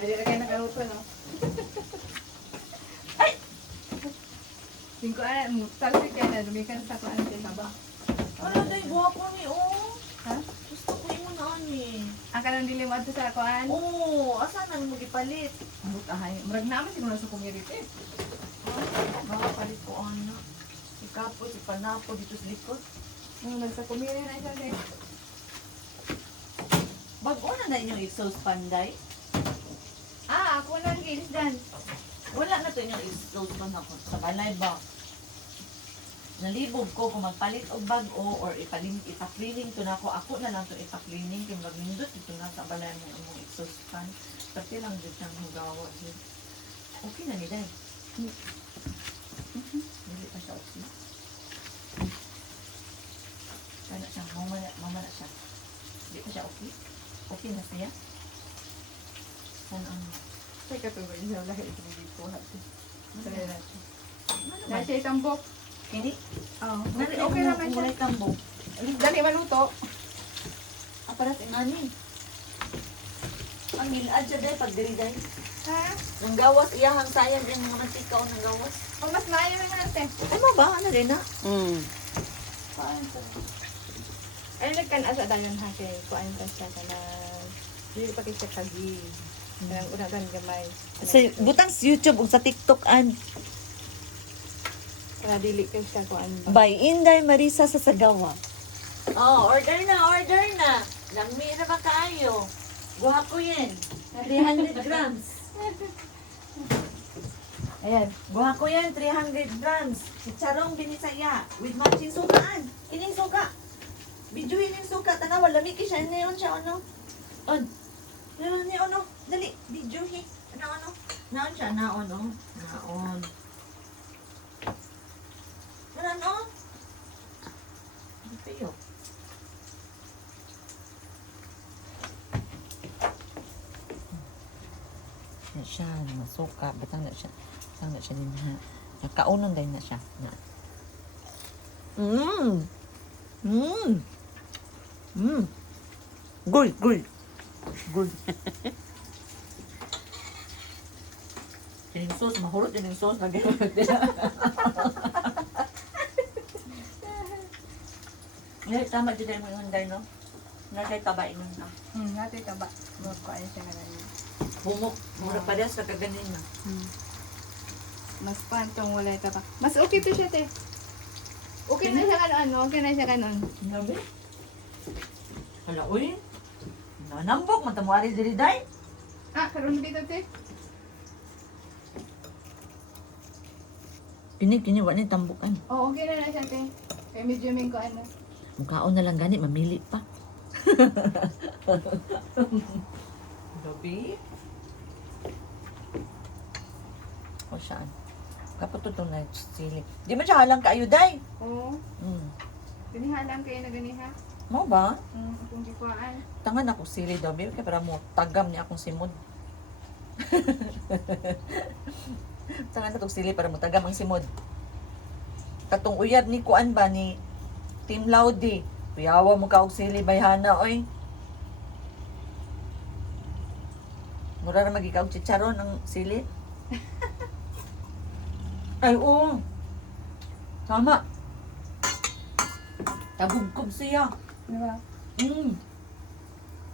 Dali na kayo nakaluto, no? Ay! Singko ano, talsik kayo na, dumikan sa kuan kay haba. Ano tayo, guwapo ni, oh. Ha? Gusto ko yung mga ni. Ang kanang dili mo ato sa kuan. Oo, asa na mo gipalit? Ambot ahay. Murag naman siguro sa kumirit eh. Baka palit ko ano. Si Kapo, si Panapo dito sa likod. Nung nagsa kumirit na siya eh. Bago na inyong exhaust panday. Ah, ako lang gilis dan. Wala na to inyong exhaust pan ako. Sa balay ba? Nalibog ko kung magpalit og bago or ipa-cleaning to na ako. Ako na lang to ipa-cleaning. Kung magnindot dito na sa balay mo ang exhaust pan. Pati lang dito ang hugawa. Okay na ni Day. Hindi pa siya okay. Kaya siya, mama na siya. Hindi pa siya okay. Okay na siya. San ang... Say ka to ba yung lahat ito dito hati. Masaya na siya. Ano ba? Na siya itambok. Hindi. Oh, Okay, okay naman siya. Kulay tambo. Dali maluto. Aparat ingani. Ang gilad siya Day, pag diri Day. Ha? Nang gawas, iyahang sayang yung mga mantika o nang gawas. O mas maayo naman natin. Ay mo ba? Ano rin na? Kuan to. Ay nagkan asa dayon ha kay kuan ta siya kana. Dili pa kay siya kagi. Kanang una gan gamay. Sa butang sa YouTube ug sa TikTok an. Kana dili kay siya kuan ba. By Inday Marisa sa Sagawa. Oh, order na. Lami na ba kaayo? Guha ko yan. 300 grams. Ayan. Guha ko yan, 300 grams. Chicharong binisaya with matching sukaan. Ining suka. Bidyuhin yung suka. Tanawa, lamig siya. Neon siya, ano? On. Neon, ano? Dali, bidyuhin. Ano? Naon siya, naon, oh. Naon. Ano? Ano kayo? Na siya, masuka, batang na siya. Batang na siya din ha. Nakaunon din na siya. Na. Good. Yung sauce, mahurot din yung sauce. Nag-iulog din. Ngayon, tama dyan mo yung hunday, no? Nasa'y tabain nun na. Natin taba. Mo kuan siya na ganyan. Bumok. Mura pa rin sa kaganin na. Mas pantong wala taba. Mas okay to siya te. Okay na siya kanon, okay na siya kanon. Nabi? Hala, uy. Nanambok, matamuari diri day. Ah, karon dito te. Kini, wala ni tambukan. Oh, okay na siya te. Kay medyo ming ko ano. Mukhaon na lang gani, mamili pa. Gabi? O saan? Kapag ito na sili. Di man siya halang kayo, day. Oo. Ginihalang kayo na ganiha. Mo ba? Kung di kuan. Tangan ako sili daw, babe. Kaya para mo tagam niya akong simod. Tangan na itong sili para mo tagam ang simod. Katong uyab ni kuan ba ni Team Laudi. Kuyawa mo ka og sili bayhana, oy. Mura na magikaw chicharon ang sili. Ay, oo. Tama. Tabugkob siya. Di ba? Mm.